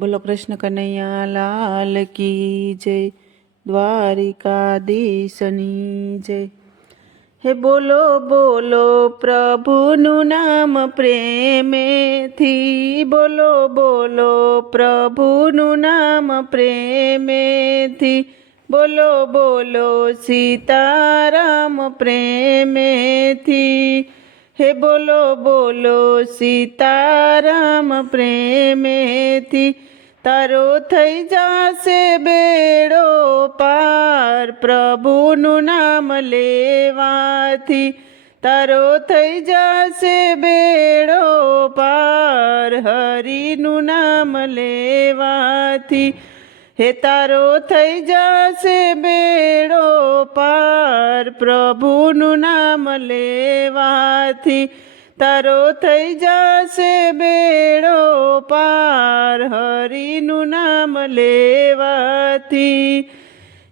बोलो कृष्ण कन्हैया लाल की जय। द्वारिकाधीशनी जय। हे बोलो बोलो प्रभुनु नाम प्रेमेथी। बोलो बोलो प्रभुनु नाम प्रेमेथी। बोलो बोलो सीताराम प्रेमेथी। हे बोलो बोलो सीताराम प्रेमेथी। तारो थई जासे बेड़ो पार प्रभुनु नाम लेवाथी। तारो थई जासे बेड़ो पार हरिनु नाम लेवाथी। हे तारो थई जासे बेड़ो पार प्रभुनु नाम लेवाथी। तारो थई जासे बेड़ो पार हरिनु नाम लेवाथी।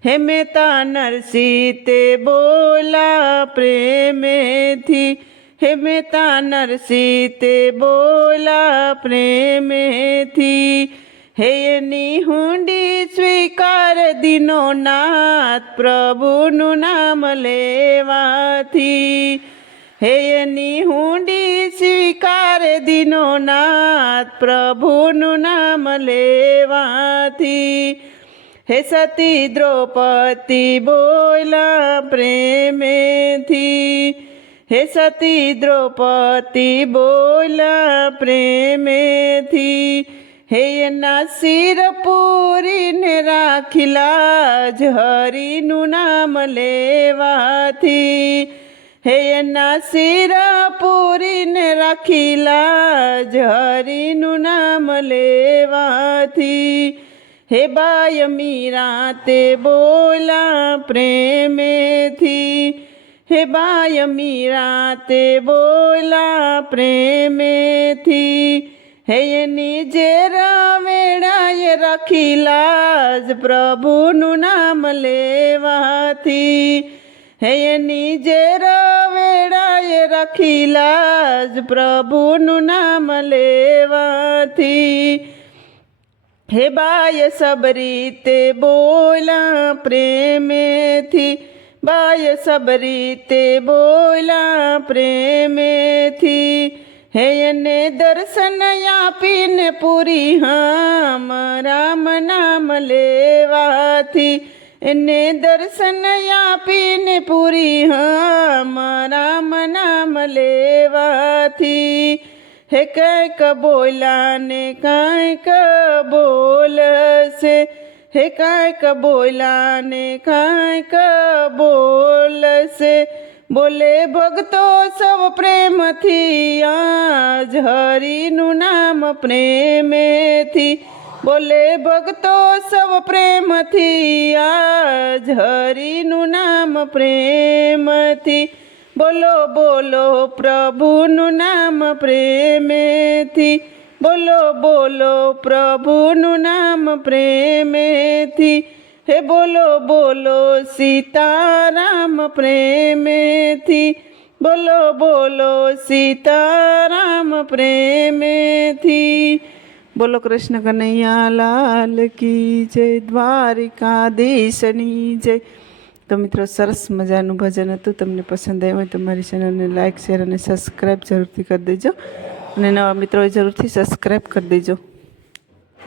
हे मेता नरसी ते बोला प्रेमेथी। हे मेता नरसी ते बोला प्रेमेथी। हे एनी हुंडी स्वीकार दिनो नाथ प्रभुनु नाम लेवाथी। हे एनी हुंडी स्वीकार दिनो नाथ प्रभुनु नाम लेवाथी। हे सती द्रौपदी बोला प्रेमेथी। हे सती द्रौपदी बोला प्रेमेथी। हे एना सिर पूरी ने राखिलाज हरिनु नाम लेवाथी। हे एना सिर पूरी ने राखिलाज हरिनु नाम लेवाथी। हे बाय मीरा ते बोला प्रेमेथी। हे बाय मीरा ते बोला प्रेमेथी। हे निजे रावेणाय रखिलाज प्रभुनु नाम लेवाथी। हे निजे रावेणाय रखिलाज प्रभुनु नाम लेवाथी। हे बाय सबरी ते बोला प्रेमेथी। बाय सबरी ते बोला प्रेमेथी। हे एने दर्शन आपीने पूरी हम राम नाम लेवाथी। एने दर्शन आपीने पूरी हम राम नाम लेवाथी। हे कैक बोला ने कैक बोल से। हे कैक बोला ने कैक बोल से। बोले भक्तो सब प्रेम थी आज हरिनु नाम प्रेमेथी। बोले भक्तो सब प्रेम थी आज हरिनु नाम प्रेमथी। बोलो बोलो प्रभुनु नाम प्रेमेथी। बोलो बोलो प्रभुनु नाम प्रेमेथी। हे बोलो बोलो सीताराम प्रेमेथी। बोलो बोलो सीताराम प्रेमेथी। बोलो कृष्ण कन्हैया लाल की जय। द्वारिकाधीशनी जय। तो मित्रों सरस मजाનું ભજન હતું। તમને પસંદ આવ્યું હોય તો મારી ચેનલને લાઇક શેર અને સબસ્ક્રાઈબ જરૂરથી કરી દેજો અને નવા મિત્રોએ જરૂરથી સબસ્ક્રાઈબ કરી દેજો।